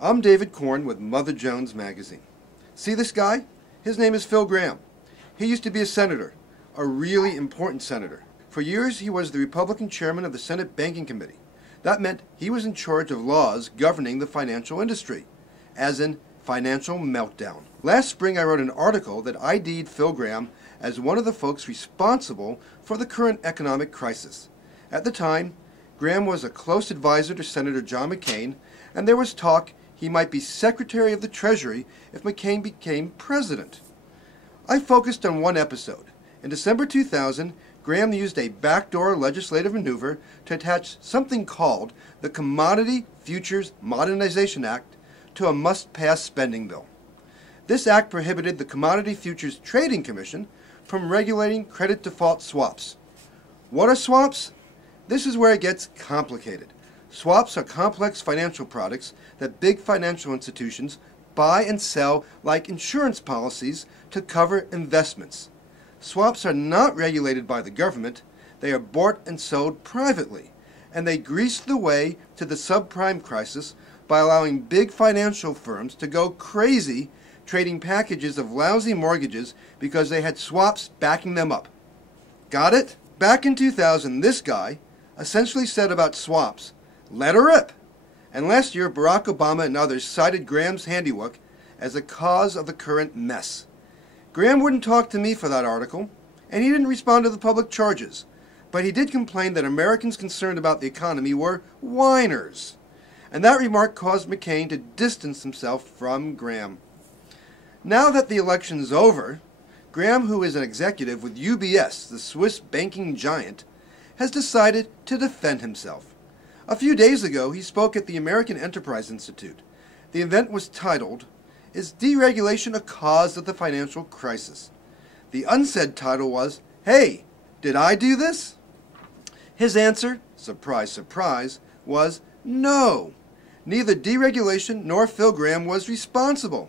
I'm David Korn with Mother Jones Magazine. See this guy? His name is Phil Gramm. He used to be a senator, a really important senator. For years, he was the Republican chairman of the Senate Banking Committee. That meant he was in charge of laws governing the financial industry, as in financial meltdown. Last spring, I wrote an article that ID'd Phil Gramm as one of the folks responsible for the current economic crisis. At the time, Gramm was a close advisor to Senator John McCain, and there was talk he might be Secretary of the Treasury if McCain became president. I focused on one episode. In December 2000, Gramm used a backdoor legislative maneuver to attach something called the Commodity Futures Modernization Act to a must-pass spending bill. This act prohibited the Commodity Futures Trading Commission from regulating credit default swaps. What are swaps? This is where it gets complicated. Swaps are complex financial products that big financial institutions buy and sell like insurance policies to cover investments. Swaps are not regulated by the government. They are bought and sold privately, and they greased the way to the subprime crisis by allowing big financial firms to go crazy trading packages of lousy mortgages because they had swaps backing them up. Got it? Back in 2000, this guy essentially said about swaps, "Let her rip." And last year, Barack Obama and others cited Gramm's handiwork as a cause of the current mess. Gramm wouldn't talk to me for that article, and he didn't respond to the public charges, but he did complain that Americans concerned about the economy were whiners. And that remark caused McCain to distance himself from Gramm. Now that the election's over, Gramm, who is an executive with UBS, the Swiss banking giant, has decided to defend himself. A few days ago, he spoke at the American Enterprise Institute. The event was titled, "Is Deregulation a Cause of the Financial Crisis?" The unsaid title was, "Hey, did I do this?" His answer, surprise, surprise, was no. Neither deregulation nor Phil Gramm was responsible,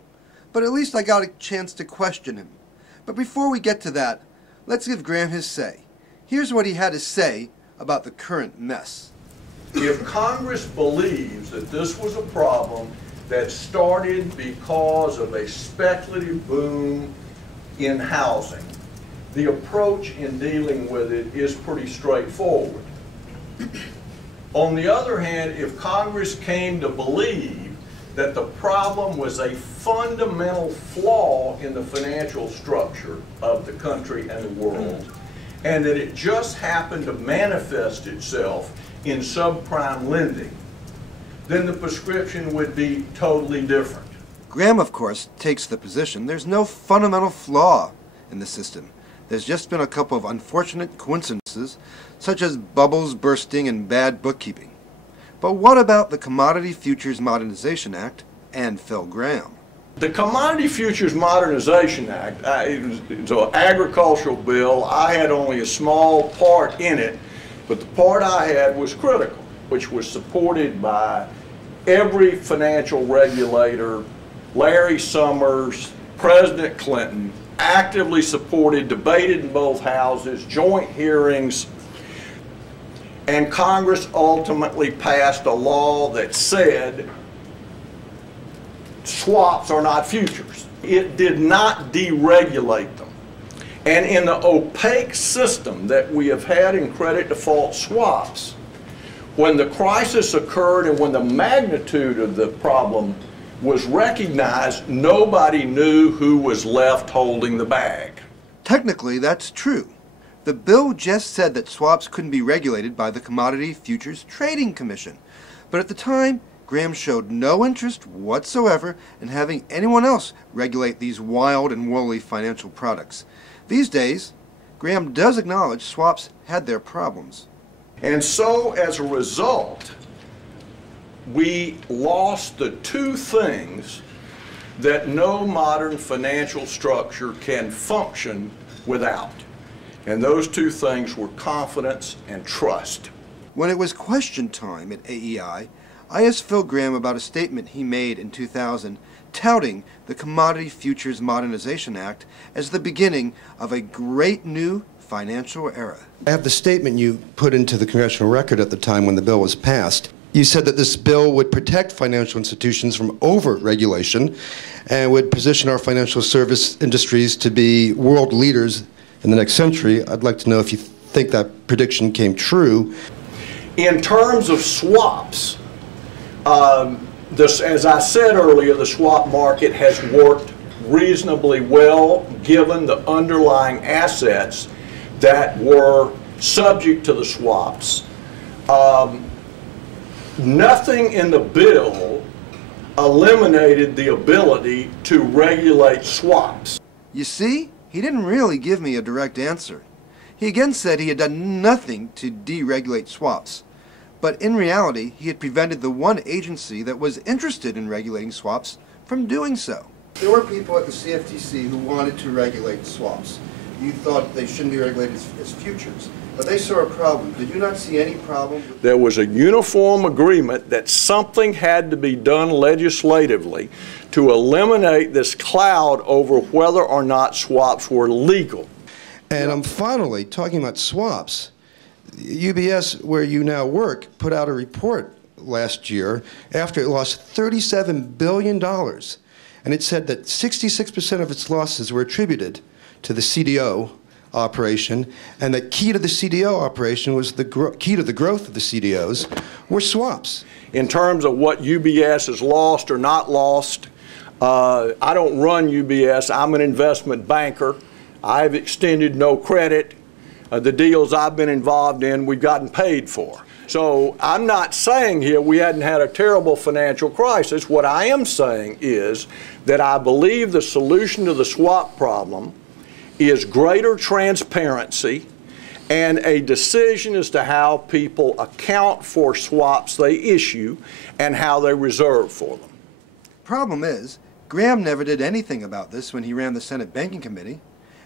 but at least I got a chance to question him. But before we get to that, let's give Gramm his say. Here's what he had to say about the current mess. If Congress believes that this was a problem that started because of a speculative boom in housing, the approach in dealing with it is pretty straightforward. On the other hand, if Congress came to believe that the problem was a fundamental flaw in the financial structure of the country and the world, and that it just happened to manifest itself in subprime lending, then the prescription would be totally different. Gramm, of course, takes the position there's no fundamental flaw in the system. There's just been a couple of unfortunate coincidences, such as bubbles bursting and bad bookkeeping. But what about the Commodity Futures Modernization Act and Phil Gramm? The Commodity Futures Modernization Act is an agricultural bill. I had only a small part in it, but the part I had was critical, which was supported by every financial regulator, Larry Summers, President Clinton, actively supported, debated in both houses, joint hearings, and Congress ultimately passed a law that said swaps are not futures. It did not deregulate them. And in the opaque system that we have had in credit default swaps, when the crisis occurred and when the magnitude of the problem was recognized, nobody knew who was left holding the bag. Technically, that's true. The bill just said that swaps couldn't be regulated by the Commodity Futures Trading Commission. But at the time, Gramm showed no interest whatsoever in having anyone else regulate these wild and woolly financial products. These days, Gramm does acknowledge swaps had their problems. And so, as a result, we lost the two things that no modern financial structure can function without. And those two things were confidence and trust. When it was question time at AEI, I asked Phil Gramm about a statement he made in 2000 touting the Commodity Futures Modernization Act as the beginning of a great new financial era. I have the statement you put into the congressional record at the time when the bill was passed. You said that this bill would protect financial institutions from over-regulation and would position our financial service industries to be world leaders in the next century. I'd like to know if you think that prediction came true. In terms of swaps, as I said earlier, the swap market has worked reasonably well given the underlying assets that were subject to the swaps. Nothing in the bill eliminated the ability to regulate swaps. You see, he didn't really give me a direct answer. He again said he had done nothing to deregulate swaps. But in reality, he had prevented the one agency that was interested in regulating swaps from doing so. There were people at the CFTC who wanted to regulate swaps. You thought they shouldn't be regulated as futures, but they saw a problem. Did you not see any problem? There was a uniform agreement that something had to be done legislatively to eliminate this cloud over whether or not swaps were legal. And I'm finally talking about swaps. UBS, where you now work, put out a report last year after it lost $37 billion. And it said that 66% of its losses were attributed to the CDO operation, and the key to the CDO operation was key to the growth of the CDOs were swaps. In terms of what UBS has lost or not lost, I don't run UBS. I'm an investment banker. I've extended no credit. The deals I've been involved in, we've gotten paid for. So I'm not saying here we hadn't had a terrible financial crisis. What I am saying is that I believe the solution to the swap problem is greater transparency and a decision as to how people account for swaps they issue and how they reserve for them. Problem is, Gramm never did anything about this when he ran the Senate Banking Committee,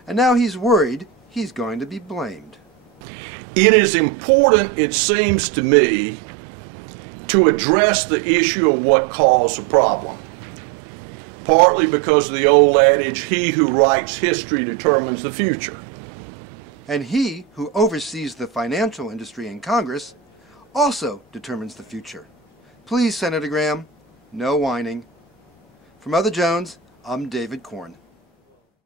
and now he's worried he's going to be blamed. It is important, it seems to me, to address the issue of what caused the problem. Partly because of the old adage, he who writes history determines the future. And he who oversees the financial industry in Congress also determines the future. Please, Senator Gramm, no whining. For Mother Jones, I'm David Korn.